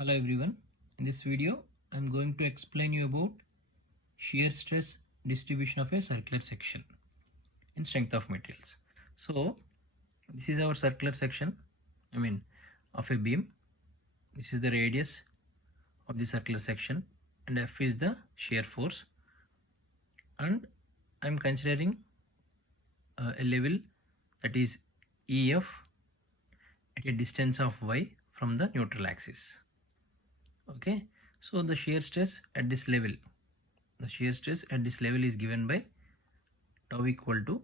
Hello everyone. In this video, I'm going to explain you about shear stress distribution of a circular section in strength of materials. So this is our circular section, of a beam. This is the radius of the circular section and F is the shear force, and I'm considering a level that is EF at a distance of Y from the neutral axis. Okay, so the shear stress at this level is given by tau equal to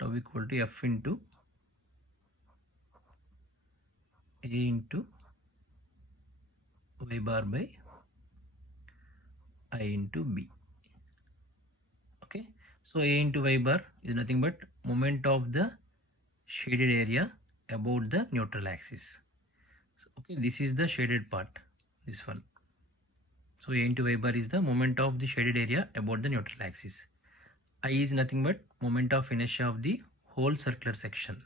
F into A into Y bar by I into B. Okay, so A into Y bar is nothing but moment of the shaded area about the neutral axis. Okay, this is the shaded part, this one. So A into Y bar is the moment of the shaded area about the neutral axis. I is nothing but moment of inertia of the whole circular section.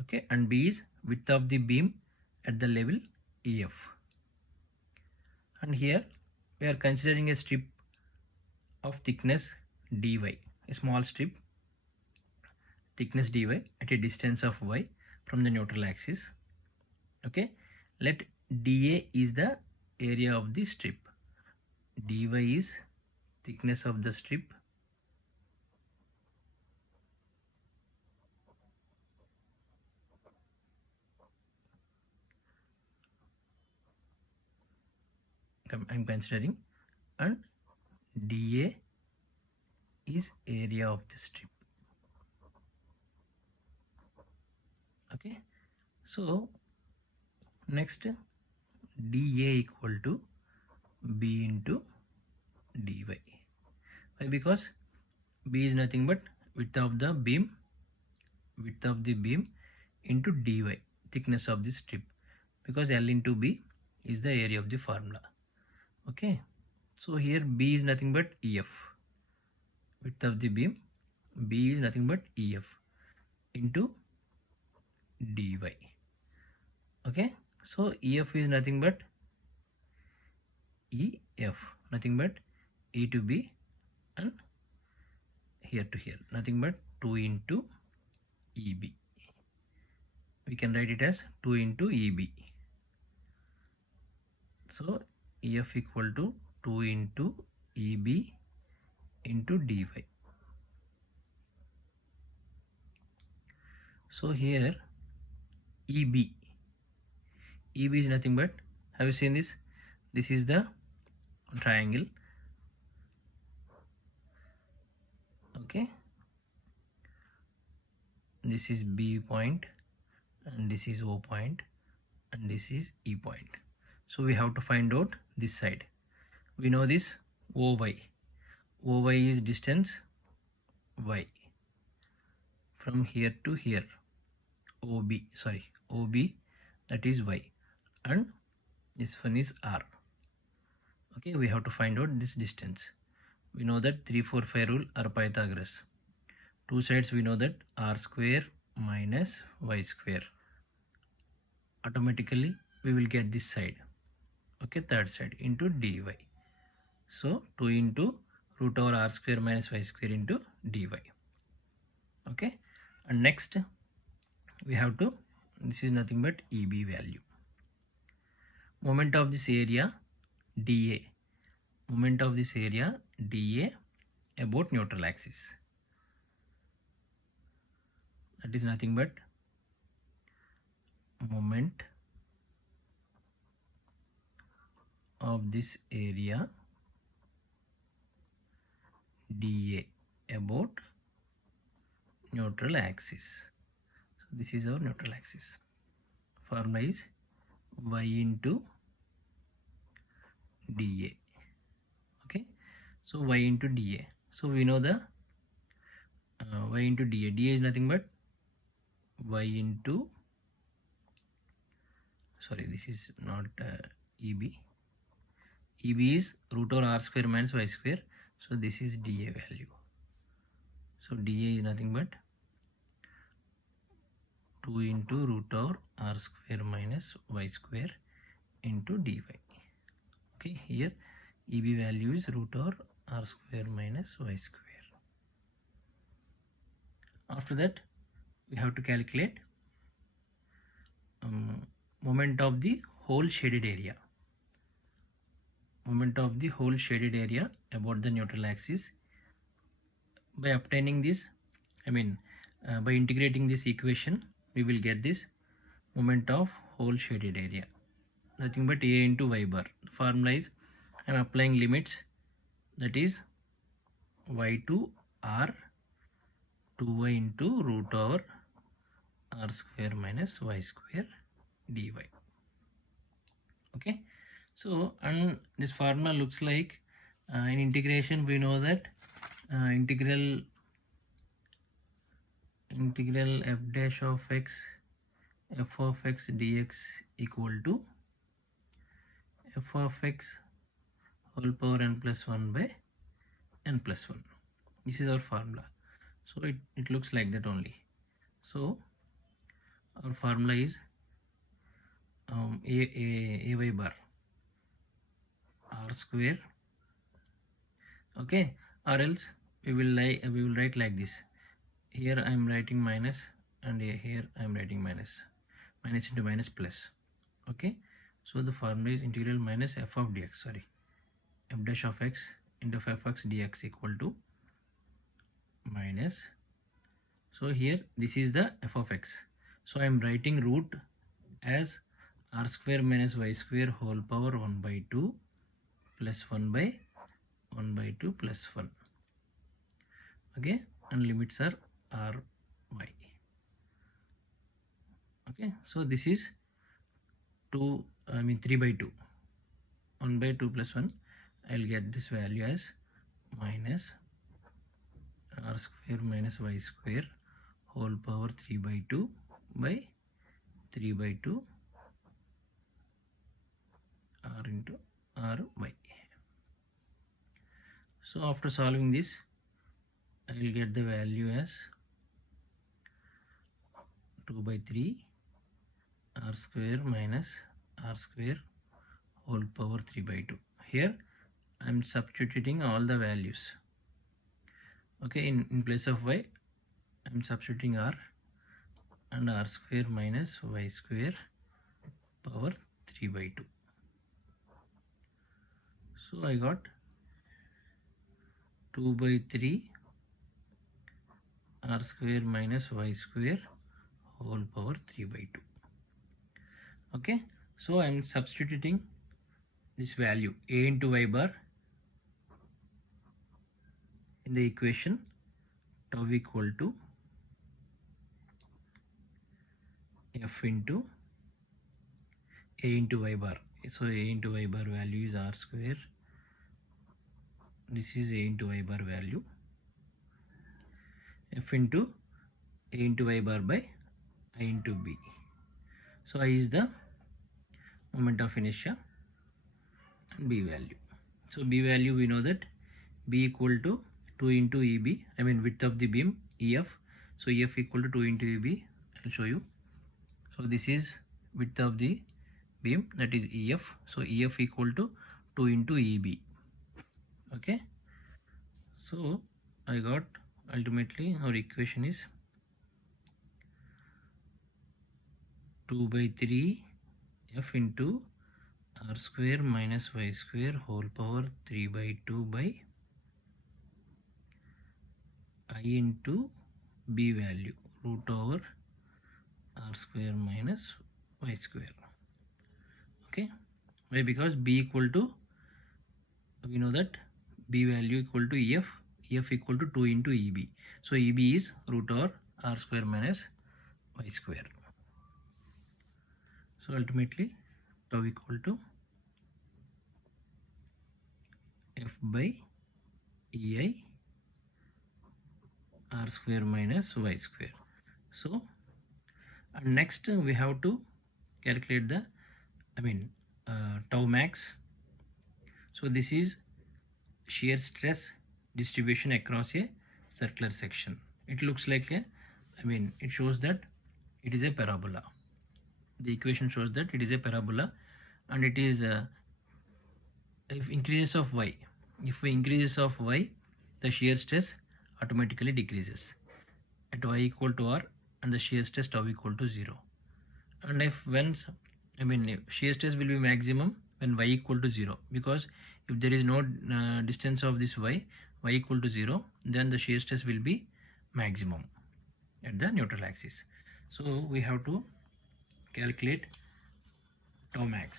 Okay, and B is width of the beam at the level EF. And here we are considering a strip of thickness dy, a small strip thickness dy at a distance of y from the neutral axis. Okay, let dA is the area of the strip, dy is thickness of the strip, I'm considering, and dA is area of the strip. Okay, so next dA equal to B into dy. Why? Because B is nothing but width of the beam into dy, thickness of the strip, because L into B is the area of the formula. Okay, so here B is nothing but EF, width of the beam, B is nothing but EF into dy. Okay, so EF is nothing but EF, nothing but A to B, and here to here, nothing but 2 into EB. We can write it as 2 into EB. So EF equal to 2 into EB into dy. So here EB is nothing but, have you seen this? This is the triangle. Okay, this is B point, and this is O point, and this is E point. So we have to find out this side. We know this OY is distance Y from here to here. OB that is Y, and this one is R. Okay, we have to find out this distance. We know that 3, 4, 5 rule are Pythagoras. Two sides we know that R square minus Y square. Automatically we will get this side. Okay, third side into dy. So 2 into root over R square minus Y square into dy. Okay, and next we have to, this is nothing but EB value. Moment of this area dA, moment of this area dA about neutral axis, that is nothing but moment of this area dA about neutral axis. So this is our neutral axis. Formula is y into dA. Okay, so y into dA. So we know the y into dA. dA is nothing but y into, sorry, this is not EB. EB is root over R square minus Y square. So this is dA value. So dA is nothing but 2 into root over r square minus y square into dy. Okay, here EB value is root over r square minus y square. After that, we have to calculate moment of the whole shaded area. Moment of the whole shaded area about the neutral axis. By obtaining this, by integrating this equation, we will get this moment of whole shaded area. Nothing but A into y bar. The formula is, I am applying limits, that is y to r 2y into root over r square minus y square dy. Okay, so and this formula looks like in integration we know that integral f dash of x f of x dx equal to f of x whole power n plus 1 by n plus 1. This is our formula. So it looks like that only. So our formula is ay bar r square. Okay, or else we will write like this. Here I am writing minus, and here I am writing minus into minus plus. Okay, so the formula is integral minus f of dx, f dash of x into f of x dx equal to minus. So here this is the f of x. So I am writing root as r square minus y square whole power 1 by 2 plus 1 by 2 plus 1. Okay, and limits are r y. Okay, so this is 3 by 2. 1 by 2 plus 1. I will get this value as minus r square minus y square whole power 3 by 2 by 3 by 2 r into r y. So after solving this, I will get the value as 2 by 3 r square minus r square whole power 3 by 2. Here I am substituting all the values. Okay, in place of y I am substituting r, and r square minus y square power 3 by 2. So I got 2 by 3 r square minus y square whole power 3 by 2. Okay, so I am substituting this value a into y bar in the equation tau equal to f into a into y bar. So a into y bar value is r square. This is a into y bar value. F into a into y bar by I into b. So I is the moment of inertia and b value. So b value we know that b equal to 2 into EB, width of the beam EF. So EF equal to 2 into EB. I'll show you. So this is width of the beam, that is EF. So EF equal to 2 into EB. Okay. So I got ultimately our equation is 2 by 3 F into r square minus y square whole power 3 by 2 by I into b value root over r square minus y square. Okay, why? Because b equal to, we know that b value equal to EF, EF equal to 2 into EB. So EB is root over r square minus y square. So ultimately tau equal to F by EI r square minus y square. So and next we have to calculate the tau max. So this is shear stress distribution across a circular section. It looks like a, it shows that it is a parabola. The equation shows that it is a parabola, and it is if increases of y, if we increases of y, the shear stress automatically decreases at y equal to r, and the shear stress tau equal to 0. And if shear stress will be maximum when y equal to 0, because if there is no distance of this y equal to 0, then the shear stress will be maximum at the neutral axis. So we have to calculate tau max.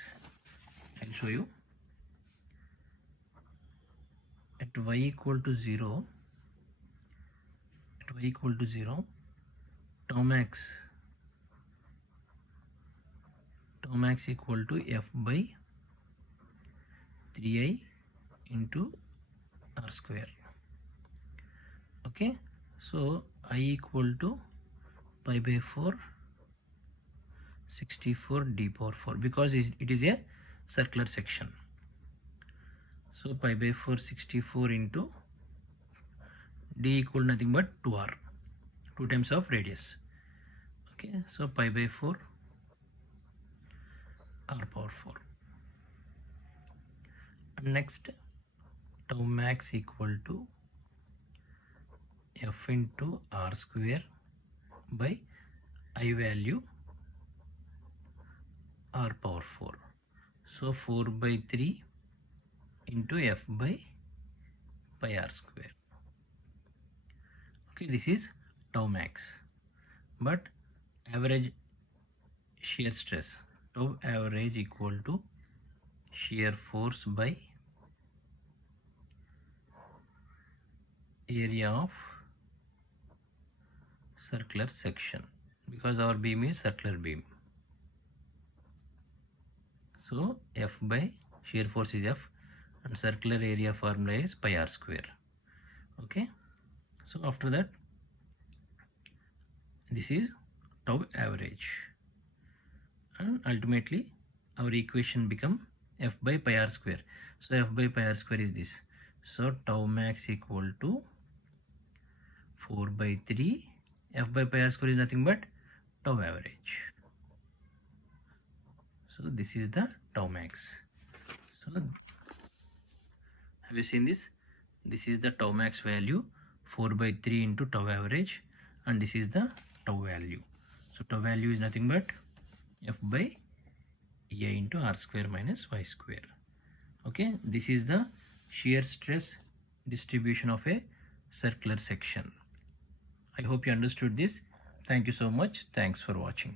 I'll show you. At y equal to 0, tau max equal to f by 3I into r square. Okay, so I equal to pi by 4 64 d power 4, because it is a circular section. So pi by 4 64 into d equal nothing but 2r, 2 times of radius. Okay, so pi by 4 r power 4. And next, tau max equal to f into r square by I value r power 4. So 4 by 3 into f by pi r square. Okay, this is tau max. But average shear stress, tau average equal to shear force by area of circular section, because our beam is circular beam. So F by shear force is F, and circular area formula is pi r square. Okay, so after that, this is tau average, and ultimately our equation become F by pi r square. So F by pi r square is this. So tau max equal to 4 by 3. F by pi r square is nothing but tau average. So this is the tau max. So have you seen this? This is the tau max value, 4 by 3 into tau average, and this is the tau value. So tau value is nothing but F by A into r square minus y square. Okay, this is the shear stress distribution of a circular section. I hope you understood this. Thank you so much. Thanks for watching.